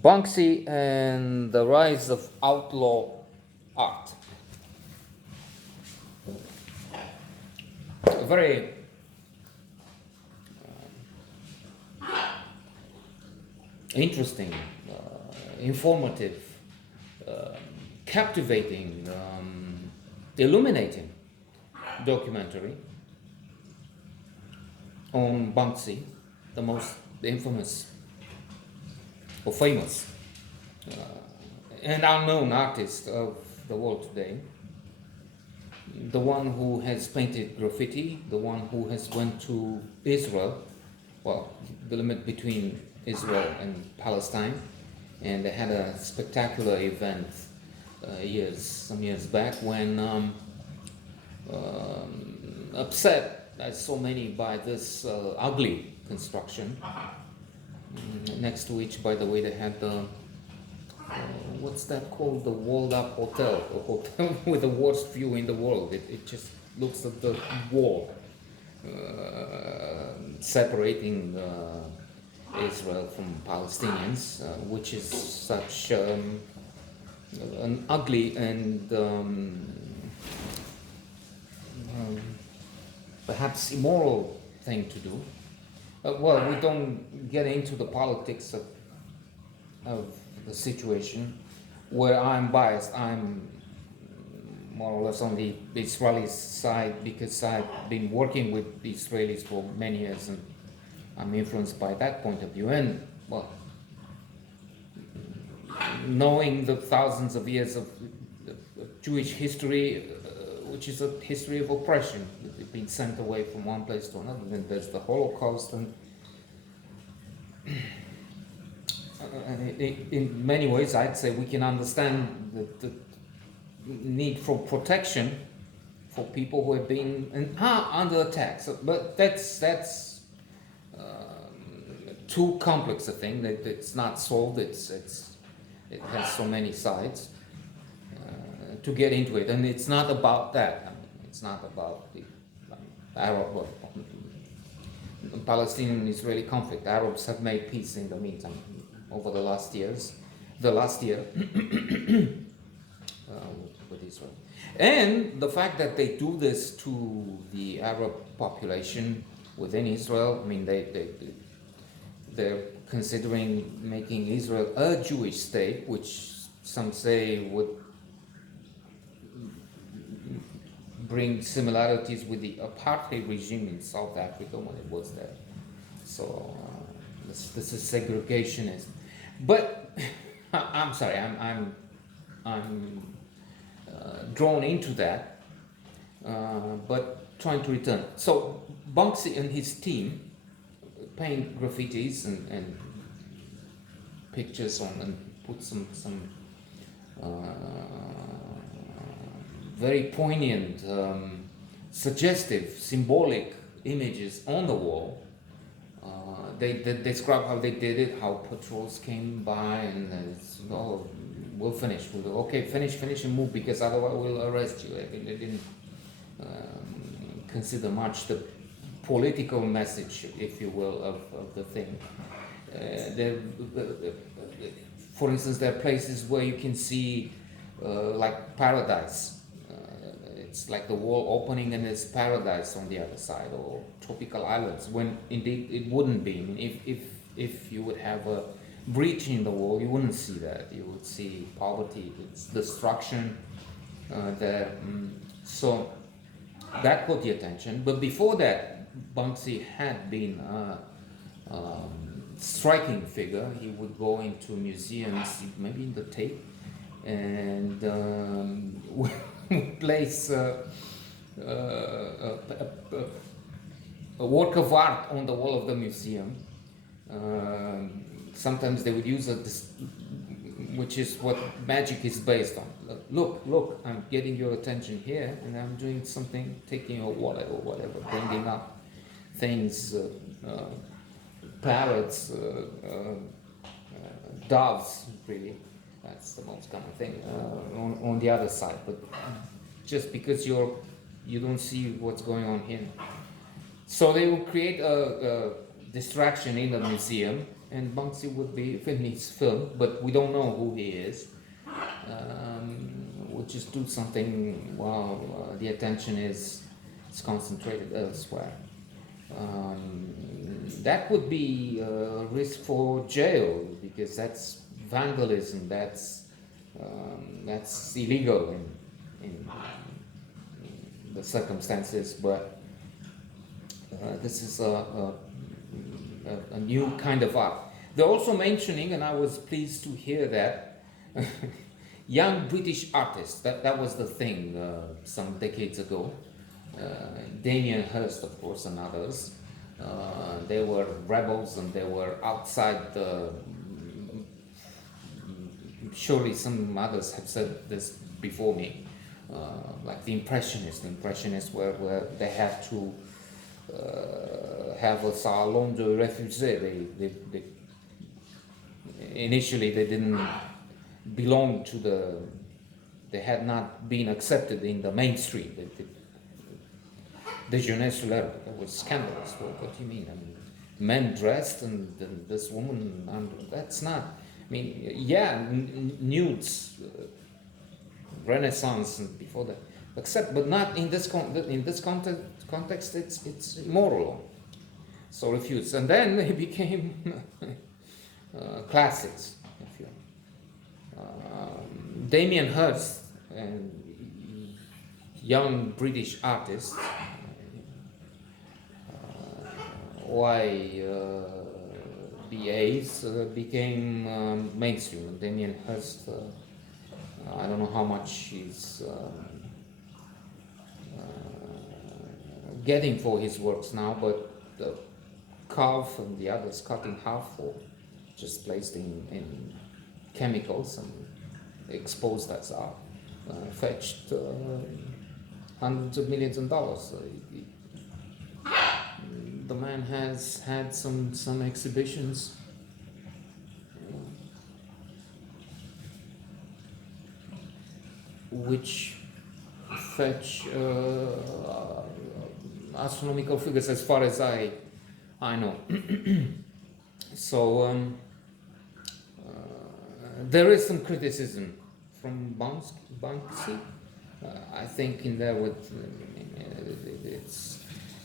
Banksy and the rise of outlaw art. A very interesting, informative, um, captivating, illuminating documentary on Banksy, the most infamous or famous and unknown artist of the world today. The one who has painted graffiti, the one who has went to Israel, well, the limit between Israel and Palestine, and they had a spectacular event some years back when, upset as so many by this ugly construction, next to which, by the way, they had the what's that called? The walled up hotel, a hotel with the worst view in the world. It just looks at the wall separating Israel from Palestinians, which is such an ugly and perhaps immoral thing to do. Well, we don't get into the politics of the situation where I'm biased. I'm more or less on the Israeli side because I've been working with the Israelis for many years and I'm influenced by that point of view. And, well, knowing the thousands of years of Jewish history, which is a history of oppression, they've been sent away from one place to another. Then there's the Holocaust, and in many ways, I'd say we can understand the need for protection for people who have been under attack. So, but that's too complex a thing that it's not solved. It has so many sides to get into it, and it's not about that. I mean, it's not about the Arab or Palestinian-Israeli conflict. Arabs have made peace in the meantime over the last year with Israel. And the fact that they do this to the Arab population within Israel, I mean, they're considering making Israel a Jewish state, which some say would bring similarities with the apartheid regime in South Africa when it was there. So this is segregationist. But I'm sorry, I'm drawn into that, but trying to return. So Banksy and his team paint graffitis and pictures on and put some very poignant, suggestive, symbolic images on the wall. They describe how they did it, how patrols came by, and we'll finish. Finish and move because otherwise we'll arrest you. I mean, they didn't consider much the political message, if you will, of the thing. For instance, there are places where you can see like paradise. It's like the wall opening and there's paradise on the other side, or tropical islands, when indeed it wouldn't be. I mean, if you would have a breach in the wall, you wouldn't see that. You would see poverty, it's destruction there. So that caught the attention. But before that, Banksy had been a striking figure. He would go into museums, maybe in the Tate, and place a work of art on the wall of the museum. Sometimes they would use which is what magic is based on. Look, I'm getting your attention here, and I'm doing something, taking your wallet or whatever, bringing up things, parrots, doves, really. That's the most common thing on the other side. But just because you don't see what's going on here, so they will create a distraction in the museum and Banksy would be a Vietnamese film, but we don't know who he is. We'll just do something while the attention is concentrated elsewhere. That would be a risk for jail because that's vandalism. That's illegal in the circumstances. But this is a new kind of art. They're also mentioning, and I was pleased to hear that, young British artists. That was the thing some decades ago. Damien Hirst, of course, and others. They were rebels and they were outside the. Surely some others have said this before me, like the Impressionists. The Impressionists where they had to have a salon de réfugiés. They initially they didn't belong to the. They had not been accepted in the mainstream. The jeunesse there was scandalous. What do you mean? I mean, men dressed and this woman. That's not. I mean, yeah, nudes, Renaissance and before that, but not in this context. It's immoral. So refused, and then they became classics. If you Damien Hirst and young British artists. YBAs became mainstream. Damien Hirst, I don't know how much he's getting for his works now, but the calf and the others cut in half or just placed in chemicals and exposed as art fetched hundreds of millions of dollars. The man has had some exhibitions which fetch astronomical figures as far as I know. So there is some criticism from Banksy. I think in there with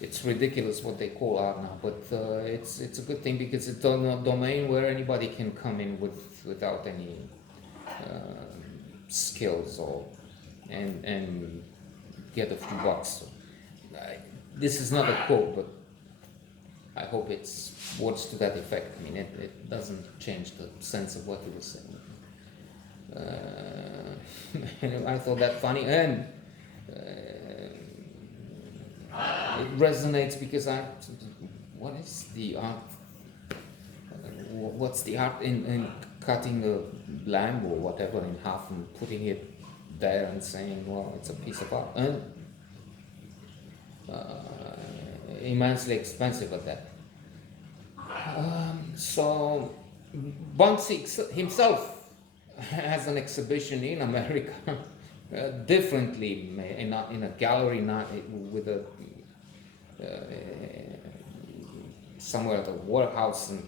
it's ridiculous what they call art now, but it's a good thing because it's a domain where anybody can come in without any skills and get a few bucks. This is not a quote, but I hope it's words to that effect. I mean, it doesn't change the sense of what he was saying. I thought that funny, and it resonates because what is the art? What's the art in cutting a lamb or whatever in half and putting it there and saying, well, it's a piece of art, and immensely expensive at that. So Banksy himself has an exhibition in America, differently in a gallery, not with a somewhere at a warehouse and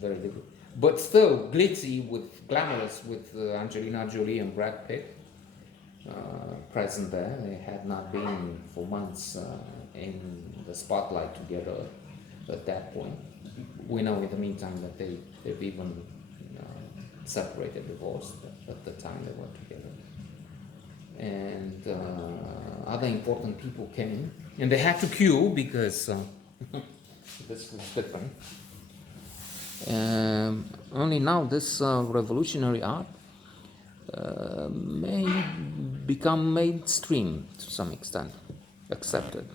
very different, but still glitzy with glamorous with Angelina Jolie and Brad Pitt present there. They had not been for months in the spotlight together at that point. We know in the meantime that they've even separated, divorced at the time they were together. And other important people came in, and they had to queue because this was different. Only now this revolutionary art may become mainstream to some extent, accepted.